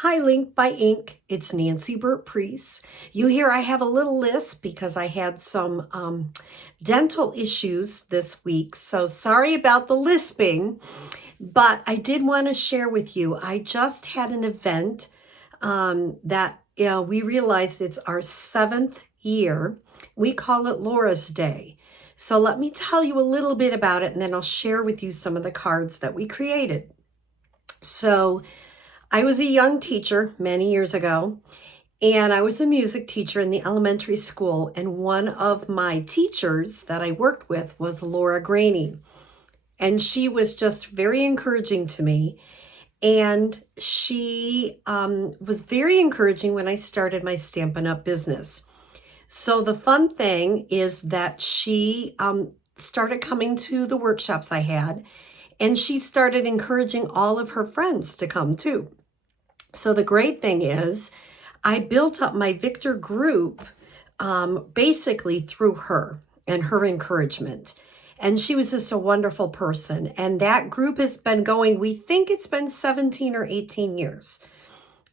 Hi, Link by Ink. It's Nancy Burt-Preece. You hear I have a little lisp because I had some dental issues this week. So sorry about the lisping, but I did want to share with you. I just had an event that we realized it's our 7th year. We call it Laura's Day. So let me tell you a little bit about it, and then I'll share with you some of the cards that we created. So I was a young teacher many years ago, and I was a music teacher in the elementary school. And one of my teachers that I worked with was Laura Graney. And she was just very encouraging to me. And she was very encouraging when I started my Stampin' Up! Business. So the fun thing is that she started coming to the workshops I had, and she started encouraging all of her friends to come too. So the great thing is I built up my Victor group basically through her and her encouragement. And she was just a wonderful person. And that group has been going, we think it's been 17 or 18 years.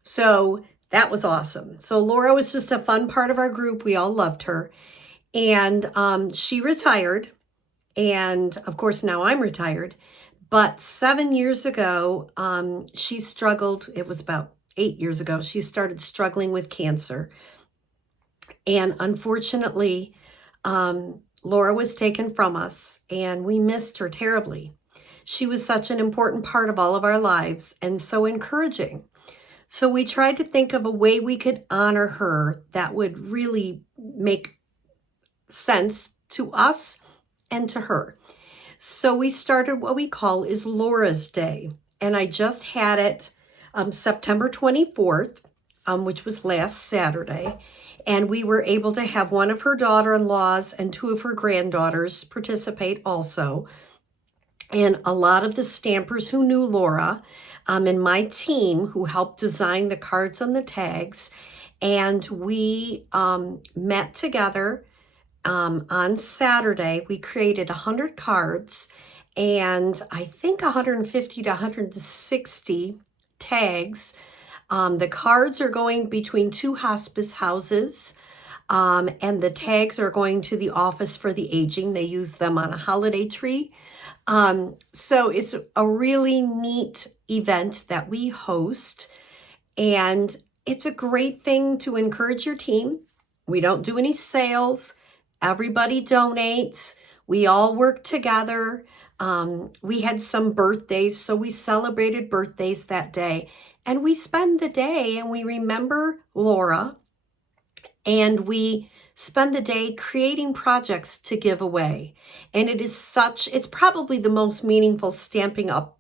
So that was awesome. So Laura was just a fun part of our group. We all loved her. And she retired. And of course, now I'm retired. But 7 years ago, she struggled. It was about 8 years ago. She started struggling with cancer. And unfortunately, Laura was taken from us, and we missed her terribly. She was such an important part of all of our lives and so encouraging. So we tried to think of a way we could honor her that would really make sense to us and to her. So we started what we call is Laura's Day. And I just had it September 24th, which was last Saturday. And we were able to have one of her daughter-in-laws and 2 of her granddaughters participate also. And a lot of the stampers who knew Laura and my team who helped design the cards and the tags. And we met together on Saturday. We created 100 cards and I think 150 to 160 tags. The cards are going between 2 hospice houses, and the tags are going to the Office for the Aging. They use them on a holiday tree. So it's a really neat event that we host, and it's a great thing to encourage your team. We don't do any sales. Everybody donates. We all work together. We had some birthdays, so we celebrated birthdays that day. And we spend the day and we remember Laura, and we spend the day creating projects to give away. And it's probably the most meaningful Stampin' Up!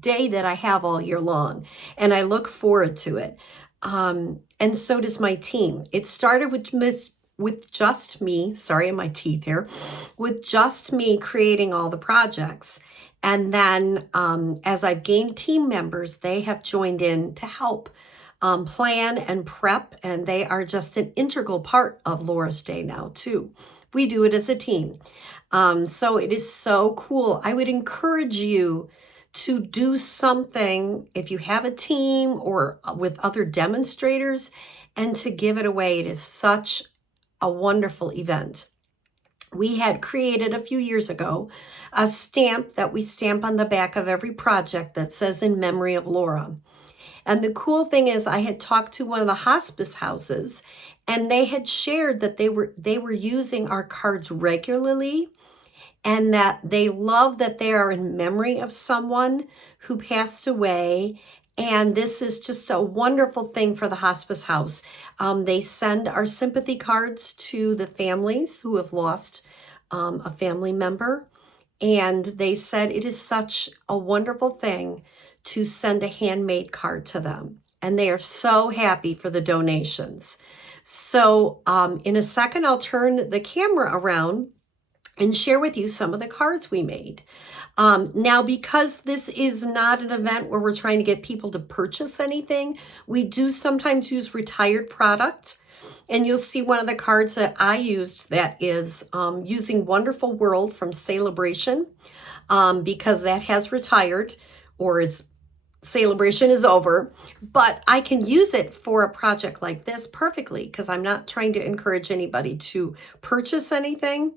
Day that I have all year long. And I look forward to it. And so does my team. It started with just me, sorry, my teeth here, with just me creating all the projects. And then as I've gained team members, they have joined in to help plan and prep, and they are just an integral part of Laura's Day now too. We do it as a team. So it is so cool. I would encourage you to do something if you have a team or with other demonstrators and to give it away. It is such a wonderful event. We had created a few years ago a stamp that we stamp on the back of every project that says in memory of Laura. And the cool thing is I had talked to one of the hospice houses, and they had shared that they were using our cards regularly, and that they love that they are in memory of someone who passed away. And this is just a wonderful thing for the hospice house. They send our sympathy cards to the families who have lost a family member. And they said it is such a wonderful thing to send a handmade card to them. And they are so happy for the donations. So in a second, I'll turn the camera around and share with you some of the cards we made. Now, because this is not an event where we're trying to get people to purchase anything, we do sometimes use retired product. And you'll see one of the cards that I used that is using Wonderful World from Celebration, because that has retired or is celebration is over, but I can use it for a project like this perfectly because I'm not trying to encourage anybody to purchase anything.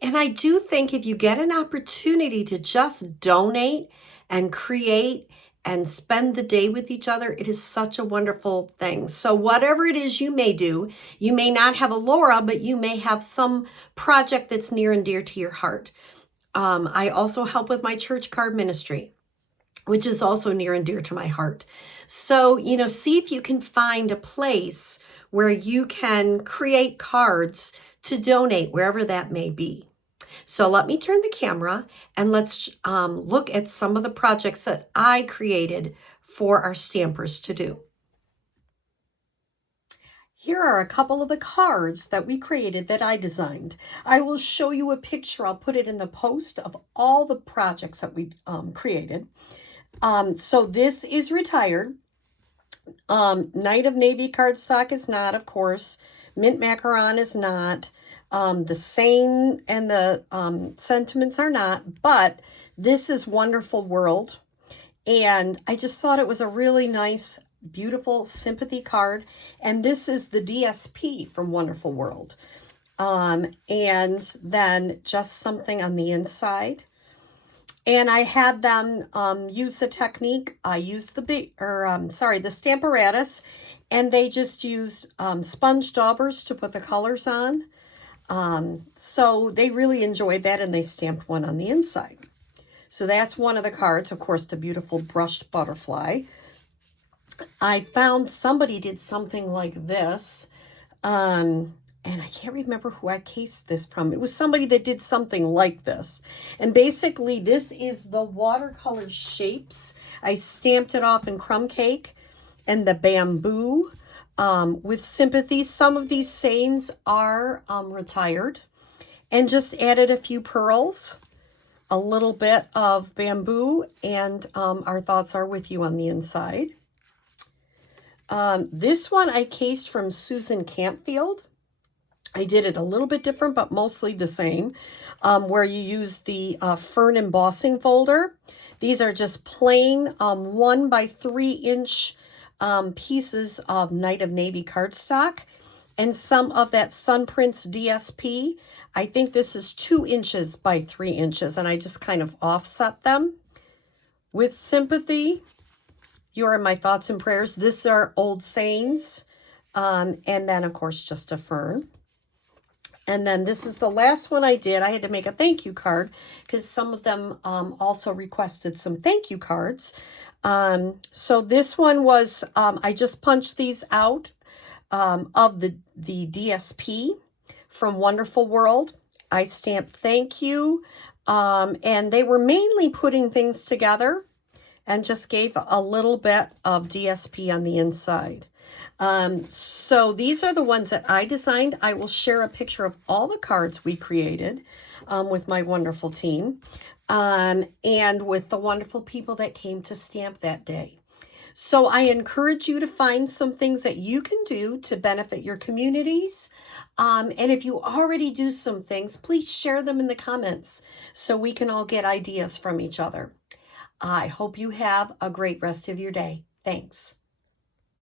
And I do think if you get an opportunity to just donate and create and spend the day with each other, it is such a wonderful thing. So whatever it is you may do, you may not have a Laura, but you may have some project that's near and dear to your heart. I also help with my church card ministry, which is also near and dear to my heart. So, see if you can find a place where you can create cards to donate, wherever that may be. So let me turn the camera and let's look at some of the projects that I created for our stampers to do. Here are a couple of the cards that we created that I designed. I will show you a picture. I'll put it in the post of all the projects that we created. So this is retired. Knight of Navy cardstock is not, of course. Mint macaron is not. The Seine and the sentiments are not. But this is Wonderful World. And I just thought it was a really nice, beautiful sympathy card. And this is the DSP from Wonderful World. And then just something on the inside. And I had them use the technique. I used the Stamparatus, and they just used sponge daubers to put the colors on. So they really enjoyed that, and they stamped one on the inside. So that's one of the cards. Of course, the beautiful brushed butterfly. I found somebody did something like this. And I can't remember who I cased this from. It was somebody that did something like this. And basically, this is the watercolor shapes. I stamped it off in crumb cake and the bamboo with sympathy. Some of these sayings are retired. And just added a few pearls, a little bit of bamboo, and our thoughts are with you on the inside. This one I cased from Susan Campfield. I did it a little bit different, but mostly the same, where you use the fern embossing folder. These are just plain 1 by 3 inch pieces of Knight of Navy cardstock and some of that Sun Prince DSP. I think this is 2 inches by 3 inches, and I just kind of offset them. With sympathy, you are my thoughts and prayers. These are old sayings, and then, of course, just a fern. And then this is the last one I did. I had to make a thank you card because some of them also requested some thank you cards. So this one was, I just punched these out of the DSP from Wonderful World. I stamped thank you, and they were mainly putting things together and just gave a little bit of DSP on the inside. So these are the ones that I designed. I will share a picture of all the cards we created with my wonderful team and with the wonderful people that came to stamp that day. So I encourage you to find some things that you can do to benefit your communities. And if you already do some things, please share them in the comments so we can all get ideas from each other. I hope you have a great rest of your day. Thanks.